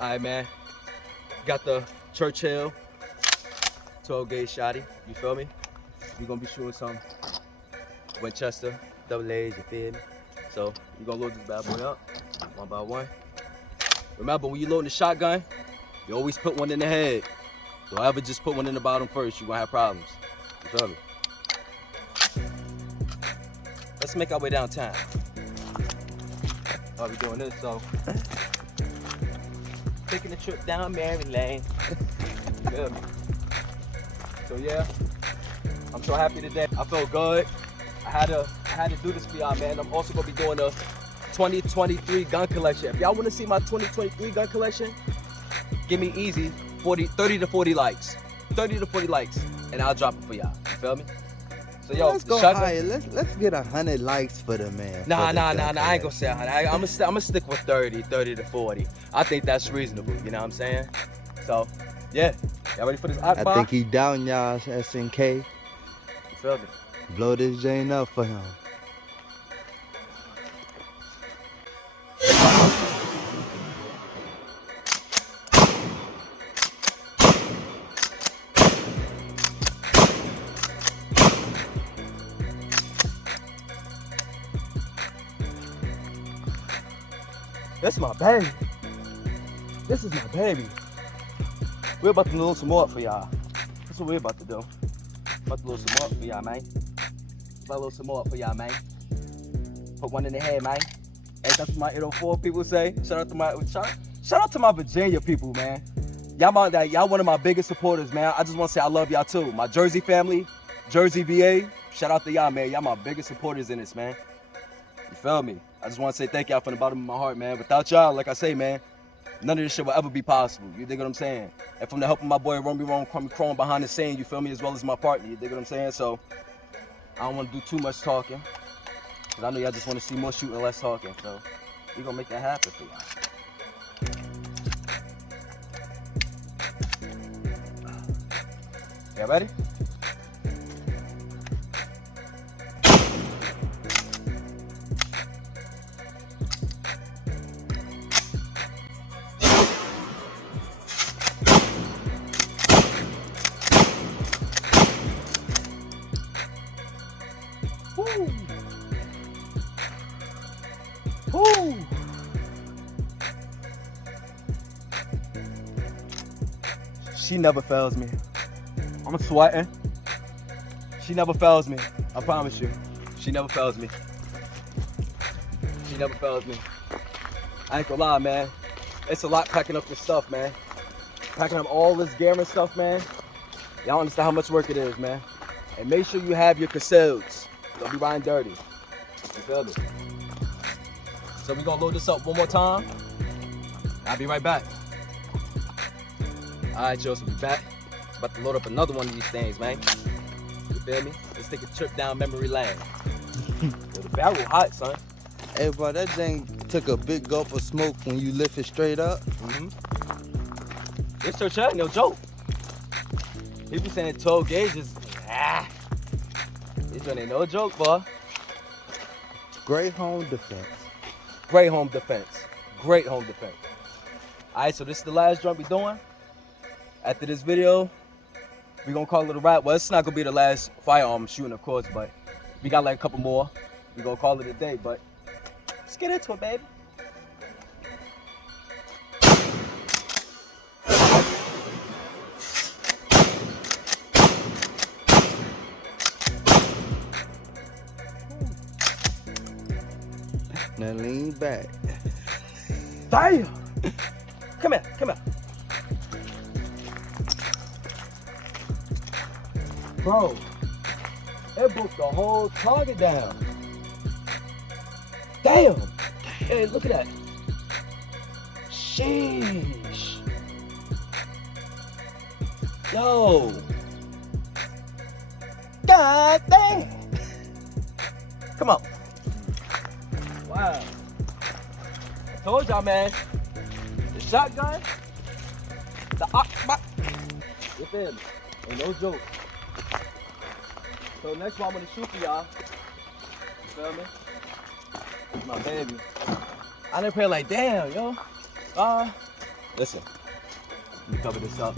All right, man. Got the Churchill 12 gauge shotty. You feel me? We're gonna be shooting some Winchester double A's. You feel me? So we're gonna load this bad boy up one by one. Remember, when you loading the shotgun, you always put one in the head. Don't ever just put one in the bottom first. You're gonna have problems. You feel me? Let's make our way downtown. While we doing this, so taking a trip down Mary Lane. You feel me? So yeah, I'm so happy today. I feel good. I had to do this for y'all, man. I'm also gonna be doing a 2023 gun collection. If y'all wanna see my 2023 gun collection, give me easy 30 to 40 likes. 30 to 40 likes, and I'll drop it for y'all. You feel me? So yo, let's go higher. Let's get 100 likes for the man. Nah. I ain't gonna say 100. I'm gonna stick with 30 to 40. I think that's reasonable. You know what I'm saying? So yeah, y'all ready for this? I think he down y'all's SNK. You feel me? Blow this Jane up for him. This is my baby. This is my baby. We're about to load some more up for y'all. That's what we're about to do. About to load some more up for y'all, man. About to load some more up for y'all, man. Put one in the head, man. Hey, that's what my 804 people say. Shout out to my Virginia people, man. Y'all one of my biggest supporters, man. I just want to say I love y'all too. My Jersey family, Jersey VA. Shout out to y'all, man. Y'all my biggest supporters in this, man. You feel me? I just want to say thank y'all from the bottom of my heart, man. Without y'all, like I say, man, none of this shit will ever be possible. You dig what I'm saying? And from the help of my boy Run Me Wrong, crawling behind the scene, you feel me, as well as my partner. You dig what I'm saying? So I don't want to do too much talking, because I know y'all just want to see more shooting and less talking. So we gonna make that happen for y'all. Y'all ready? Woo. Woo. She never fails me. I'm sweating. She never fails me. I promise you. She never fails me. She never fails me. I ain't gonna lie, man. It's a lot packing up this stuff, man. Packing up all this gear and stuff, man. Y'all understand how much work it is, man. And make sure you have your conceals. Don't be riding dirty. You feel me? So we gonna load this up one more time. I'll be right back. All right, y'all, so we back. About to load up another one of these things, man. You feel me? Let's take a trip down memory lane. Yo, the barrel hot, son. Hey, bro, that thing took a big gulp of smoke when you lift it straight up. This church ain't no joke. People saying 12 gauges. This one ain't no joke, boy. Great home defense. Great home defense. Great home defense. All right, so this is the last joint we doing. After this video, we gonna call it a wrap. Well, it's not gonna be the last firearm shooting, of course, but we got like a couple more. We gonna call it a day, but let's get into it, baby. Now lean back. Damn! Come here, come here. Bro, it broke the whole target down. Damn! Hey, look at that. Sheesh. Yo. God damn. Come on. Wow. I told y'all, man. The shotgun, the you feel me? Ain't no joke. So next one I'm gonna shoot for y'all. You feel me? It's my baby. I didn't play like, damn, yo. Listen, let me cover this up.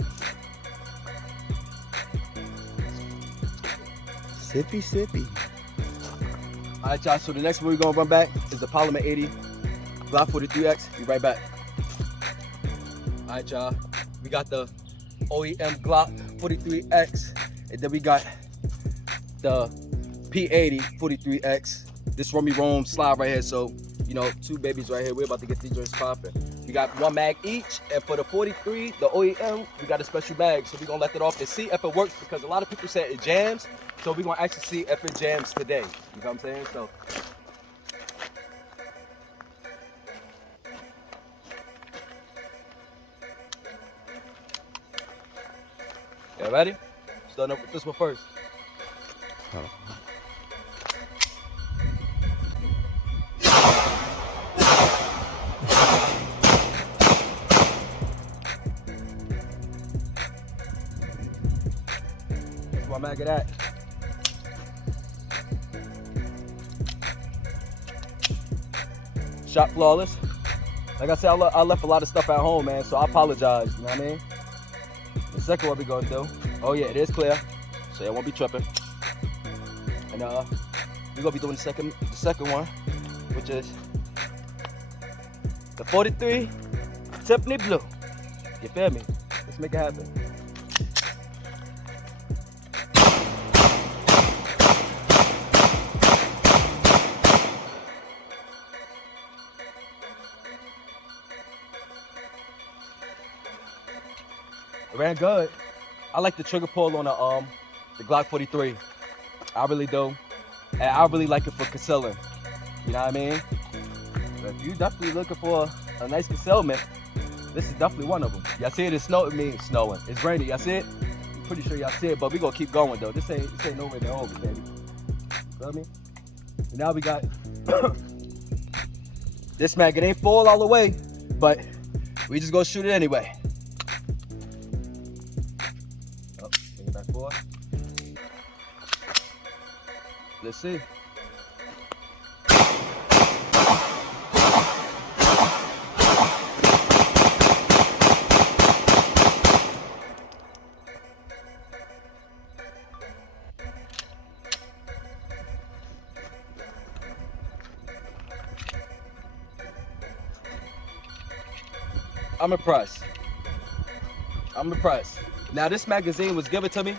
Sippy, sippy. All right, y'all, so the next one we're gonna run back is the Polymer 80 Glock 43X. Be right back. All right, y'all, we got the OEM Glock 43X, and then we got the P80 43X. This Rummy Rome slide right here, so, you know, two babies right here. We're about to get these joints popping. We got one mag each, and for the 43, the OEM, we got a special mag, so we're gonna let it off and see if it works, because a lot of people say it jams, so we're gonna actually see if it jams today. You know what I'm saying? So. Yeah, ready? Starting up with this one first. Oh. That's one mag of that. Shot flawless. Like I said, I left a lot of stuff at home, man, so I apologize, you know what I mean? The second one we gonna do, oh yeah, it is clear, so it won't be tripping. And we're gonna be doing the second one, which is the 43 Tiffany Blue. You feel me? Let's make it happen. It ran good. I like the trigger pull on the Glock 43. I really do. And I really like it for concealing. You know what I mean? So if you definitely looking for a nice concealment, this is definitely one of them. Y'all see it? It's snowing. It's snowing. It's raining. Y'all see it? I'm pretty sure y'all see it, but we gonna keep going though. This ain't nowhere near over, baby. Feel me? And now we got this mag. It ain't full all the way, but we just gonna shoot it anyway. Bring it back forward. Let's see. I'm impressed. Now this magazine was given to me,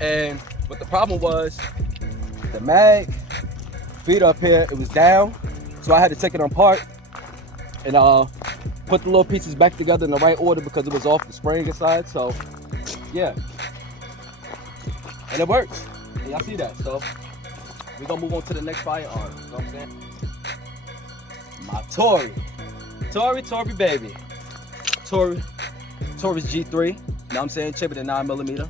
and what the problem was, the mag feet up here, it was down, so I had to take it apart and put the little pieces back together in the right order because it was off the spring inside. So yeah, and it works. And y'all see that? So we're gonna move on to the next firearm. You know what I'm saying? My Tory baby. Tory's G3. You know what I'm saying? Chambered in 9mm.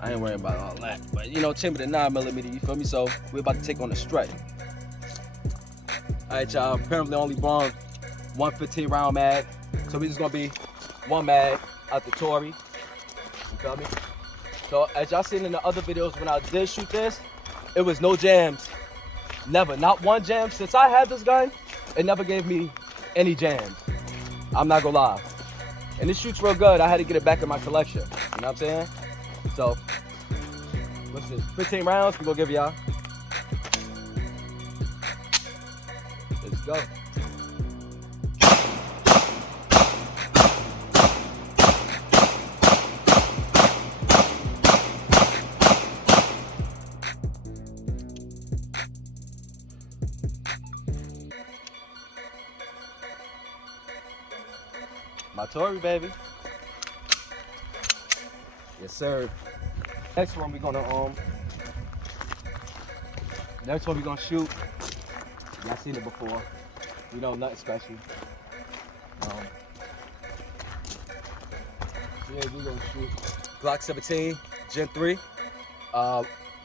I ain't worrying about all that, but you know, chambered in 9mm, you feel me? So we're about to take on the strut. All right, y'all. Apparently only brought one 15-round mag, so we just gonna be one mag out the Tory. You feel me? So as y'all seen in the other videos, when I did shoot this, it was no jams. Never, not one jam. Since I had this gun, it never gave me any jams. I'm not gonna lie. And it shoots real good. I had to get it back in my collection. You know what I'm saying? So, what's this? 15 rounds, we're gonna give y'all. Let's go. My Tory, baby. Yes, sir. Next one we're gonna shoot. Y'all seen it before. You know, nothing special. Yeah, we're gonna shoot Glock 17 Gen 3.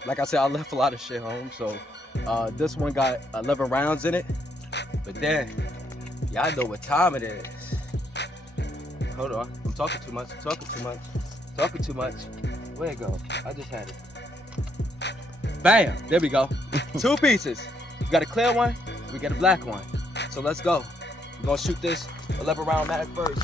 Like I said, I left a lot of shit home, so this one got 11 rounds in it. But then, y'all know what time it is. Hold on, I'm talking too much. Where'd it go? I just had it. Bam, there we go. Two pieces. We got a clear one, we got a black one. So let's go. We're gonna shoot this 11 round mag first.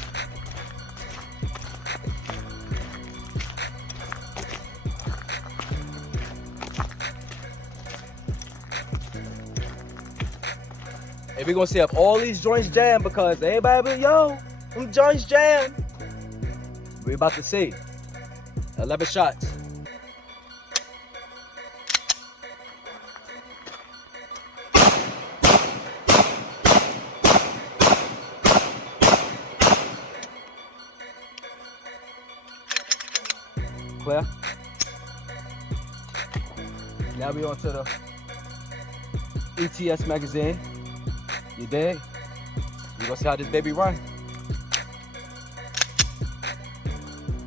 And we're gonna see if all these joints jam because everybody be, yo, them joints jam. We're about to see. 11 shots. Clear. Now we on to the ETS magazine. You dig? You gonna see how this baby run.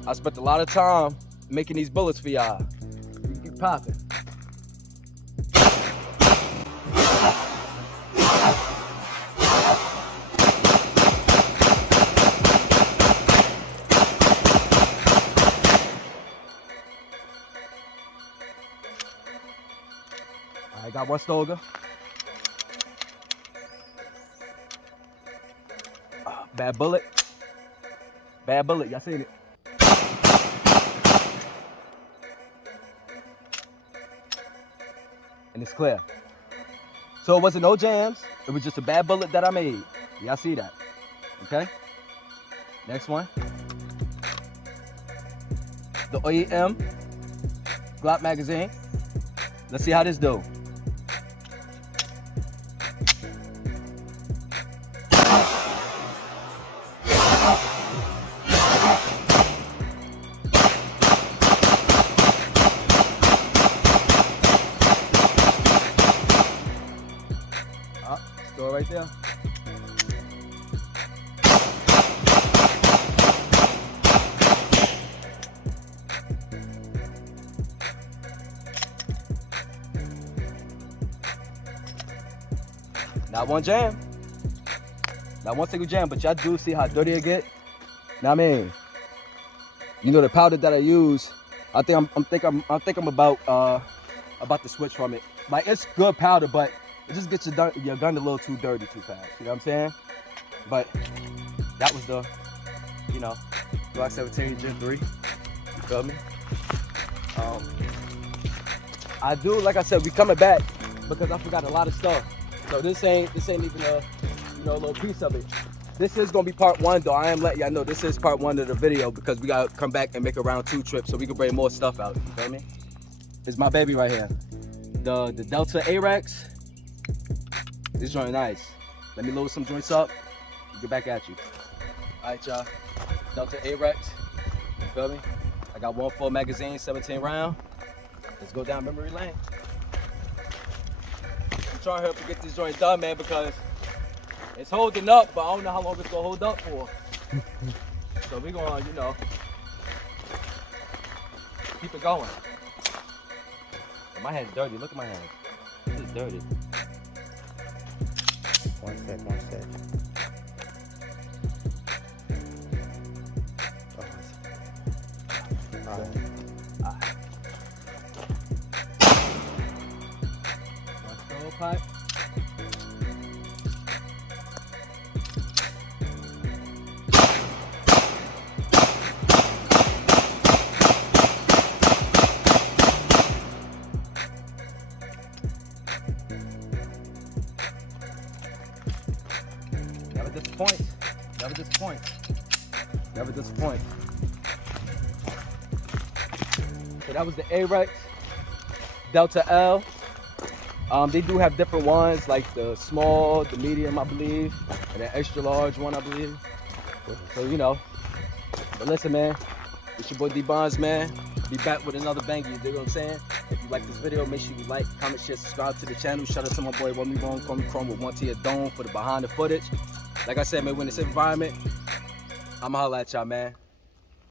I spent a lot of time making these bullets for y'all. You keep popping. I got one Stoger. Bad bullet. Bad bullet. Y'all seen it? And it's clear. So it wasn't no jams. It was just a bad bullet that I made. Y'all see that? Okay. Next one. The OEM Glock magazine. Let's see how this do. Store right there. Not one jam. Not one single jam, but y'all do see how dirty it get. Now I mean, you know the powder that I use. I think I'm about to switch from it. Like it's good powder, but it just gets your gun a little too dirty too fast. You know what I'm saying? But that was the, you know, Glock 17 Gen 3. You feel me? I do, like I said, we coming back because I forgot a lot of stuff. So this ain't even a, you know, a little piece of it. This is gonna be part one though. I am letting y'all know this is part one of the video because we gotta come back and make a round 2 trip so we can bring more stuff out. You feel me? It's my baby right here. The Delta AREX. This joint nice. Let me load some joints up. Get back at you. All right, y'all. Delta AREX. You feel me? I got one full magazine, 17 round. Let's go down memory lane. I'm trying to help to get this joint done, man, because it's holding up, but I don't know how long it's gonna hold up for. So we're gonna, you know, keep it going. My hand's dirty. Look at my hand. This is dirty. One sec. One stovepipe. Never disappoint. So that was the AREX Delta L. They do have different ones, like the small, the medium, I believe, and the extra large one, I believe. So, you know. But listen, man, it's your boy Dbonds, man. Be back with another banger, you dig what I'm saying? If you like this video, make sure you like, comment, share, subscribe to the channel. Shout out to my boy, One Me Wrong, Call Me Chrome with 1 T Dome for the behind the footage. Like I said, man, when it's environment, I'ma holla at y'all, man.